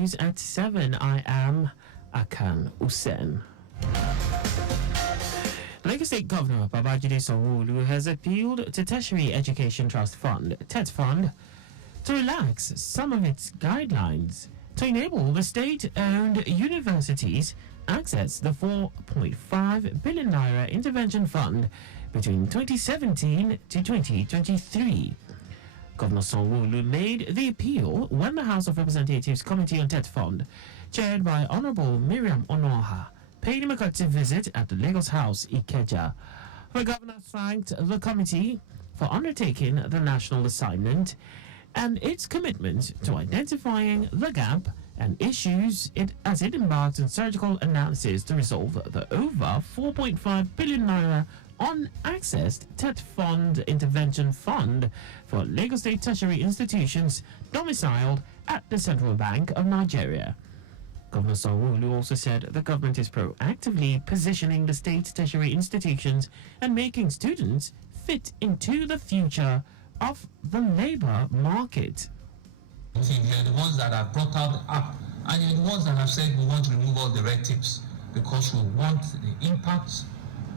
news at 7. I am Akan Usen. Lagos State Governor Babajide Sanwo-Olu has appealed to Tertiary Education Trust Fund, TET Fund, to relax some of its guidelines to enable the state-owned universities access the 4.5 billion naira intervention fund between 2017 to 2023. Governor Sanwo-Olu made the appeal when the House of Representatives Committee on TET Fund, chaired by Honorable Miriam Onoha, paid him a courtesy visit at the Lagos House, Ikeja. The governor thanked the committee for undertaking the national assignment and its commitment to identifying the gap and issues as it embarked on surgical analysis to resolve the over 4.5 billion naira unaccessed TET Fund intervention fund for Lagos State tertiary institutions domiciled at the Central Bank of Nigeria. Governor Sanwo-Olu also said the government is proactively positioning the state tertiary institutions and making students fit into the future of the labor market. They're the ones that have brought out the app, and they're the ones that have said we want to remove all the red tapes because we want the impact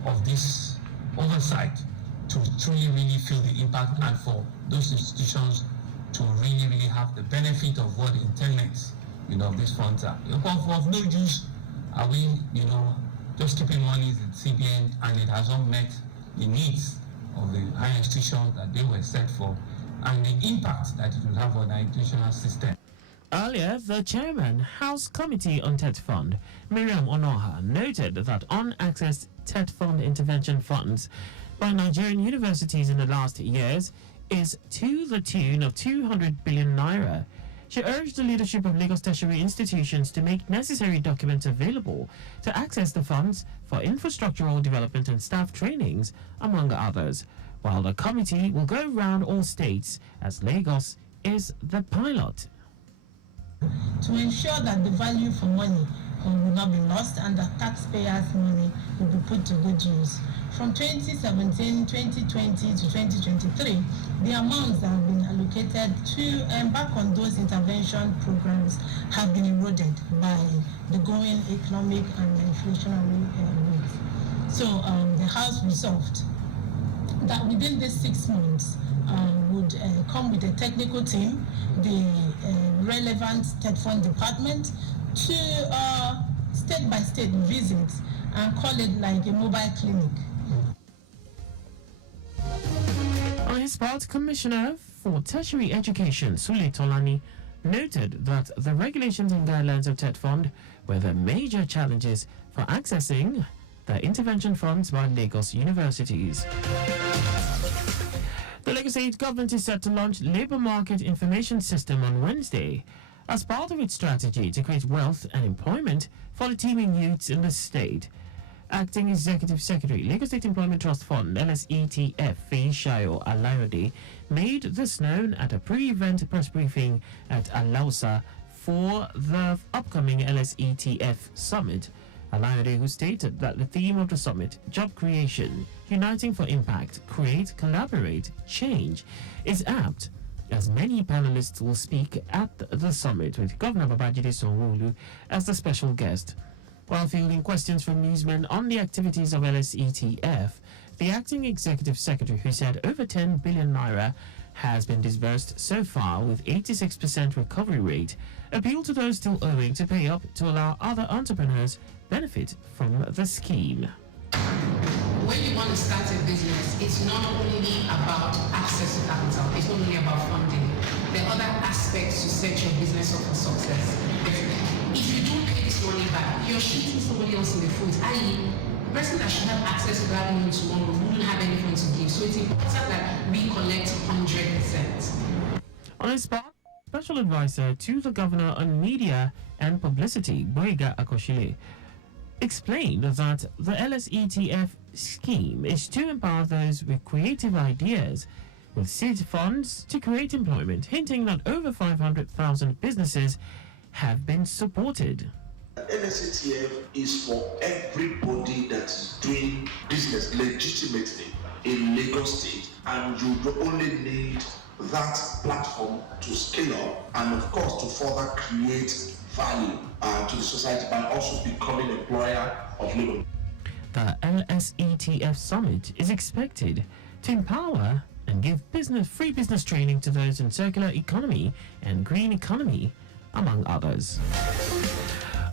of this oversight to truly really feel the impact, and for those institutions to really have the benefit of what the intended of these funds are. Of no use are we just keeping money in CBN, and it has not met the needs of the higher institutions that they were set for and the impact that it will have on our educational system. Earlier, the chairman, House Committee on TET Fund, Miriam Onoha, noted that unaccessed TET Fund intervention funds by Nigerian universities in the last years is to the tune of 200 billion naira. She urged the leadership of Lagos tertiary institutions to make necessary documents available to access the funds for infrastructural development and staff trainings, among others, while the committee will go around all states as Lagos is the pilot. To ensure that the value for money will not be lost and that taxpayers' money will be put to good use. From 2017, 2020 to 2023, the amounts that have been allocated to embark on those intervention programs have been eroded by the growing economic and inflationary rates. So the House resolved that within these 6 months would come with a technical team, the relevant TET Fund department, to state-by-state visits and call it like a mobile clinic. On his part, Commissioner for Tertiary Education, Sule Tolani, noted that the regulations and guidelines of TET Fund were the major challenges for accessing the intervention funds by Lagos universities. The Lagos State government is set to launch Labour Market Information System on Wednesday as part of its strategy to create wealth and employment for the teeming youths in the state. Acting Executive Secretary, Lagos State Employment Trust Fund, LSETF, Shayo Alayode, made this known at a pre-event press briefing at Alausa for the upcoming LSETF Summit. Alayode, who stated that the theme of the summit, job creation, uniting for impact, create, collaborate, change, is apt, as many panelists will speak at the summit with Governor Babajide Sanwo-Olu as the special guest. While fielding questions from newsmen on the activities of LSETF, the acting executive secretary, who said over 10 billion naira has been disbursed so far with 86% recovery rate, appealed to those still owing to pay up to allow other entrepreneurs benefit from the scheme. When you want to start a business, it's not only about access to capital, it's not only about funding. There are other aspects to set your business up for success. If you don't pay this money back, you're shooting somebody else in the foot, i.e., the person that should have access to that money tomorrow wouldn't have anything to give. So it's important that we collect 100%. On his part, Special Advisor to the Governor on Media and Publicity, Boyega Akoshile, explained that the LSETF scheme is to empower those with creative ideas with seed funds to create employment, hinting that over 500,000 businesses have been supported. LSETF is for everybody that is doing business legitimately in Lagos State, and you only need that platform to scale up and of course to further create value to the society by also becoming employer of labor. The LSETF Summit is expected to empower and give free business training to those in circular economy and green economy, among others.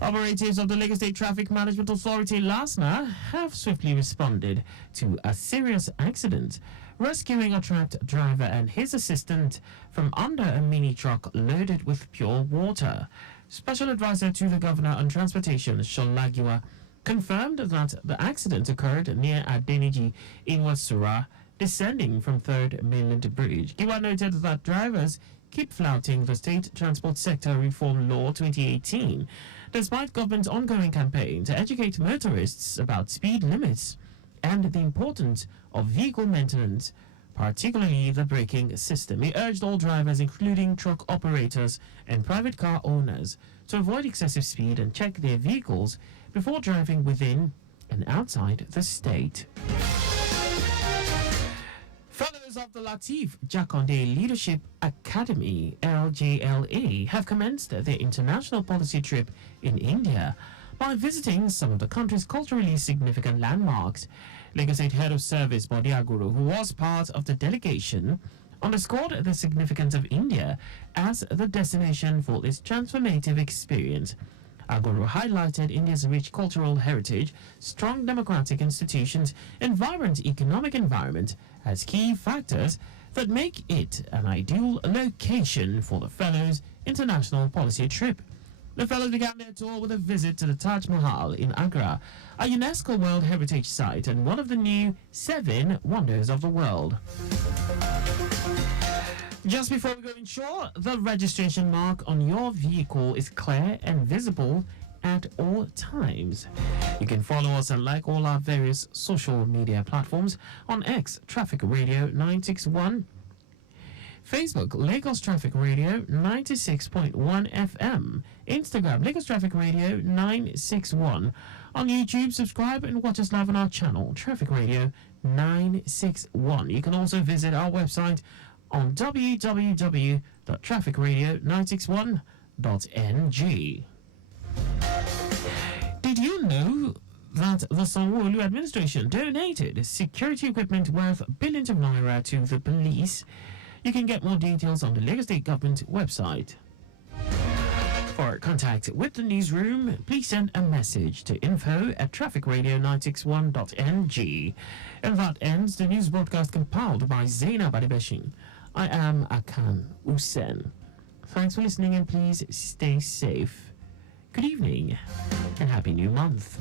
Operatives of the Lagos State Traffic Management Authority, LASMA, have swiftly responded to a serious accident, rescuing a trapped driver and his assistant from under a mini truck loaded with pure water. Special Advisor to the Governor on Transportation, Sholagiwa, confirmed that the accident occurred near Adeniji in Wasura, descending from 3rd Mainland Bridge. Giwa noted that drivers keep flouting the State Transport Sector Reform Law 2018, despite government's ongoing campaign to educate motorists about speed limits and the importance of vehicle maintenance, particularly the braking system. He urged all drivers, including truck operators and private car owners, to avoid excessive speed and check their vehicles before driving within and outside the state. Fellows of the Latif Jakonde Leadership Academy, LJLA, have commenced their international policy trip in India by visiting some of the country's culturally significant landmarks. Lagos State Head of Service Bode Aguru, who was part of the delegation, underscored the significance of India as the destination for this transformative experience. Aguru highlighted India's rich cultural heritage, strong democratic institutions, and vibrant economic environment as key factors that make it an ideal location for the Fellows' international policy trip. The Fellows began their tour with a visit to the Taj Mahal in Agra, a UNESCO World Heritage Site and one of the new 7 wonders of the world. Just before we go inshore, the registration mark on your vehicle is clear and visible at all times. You can follow us and like all our various social media platforms on X, Traffic Radio 961, Facebook, Lagos Traffic Radio 96.1 FM, Instagram, Lagos Traffic Radio 961. On YouTube, subscribe and watch us live on our channel, Traffic Radio 961. You can also visit our website on www.trafficradio961.ng. Did you know that the Sanwo-Olu administration donated security equipment worth billions of naira to the police? You can get more details on the Lagos State Government website. For contact with the newsroom, please send a message to info@trafficradio961.ng. And that ends the news broadcast compiled by Zainab Adebeshin. I am Akan Usen. Thanks for listening and please stay safe. Good evening and happy new month.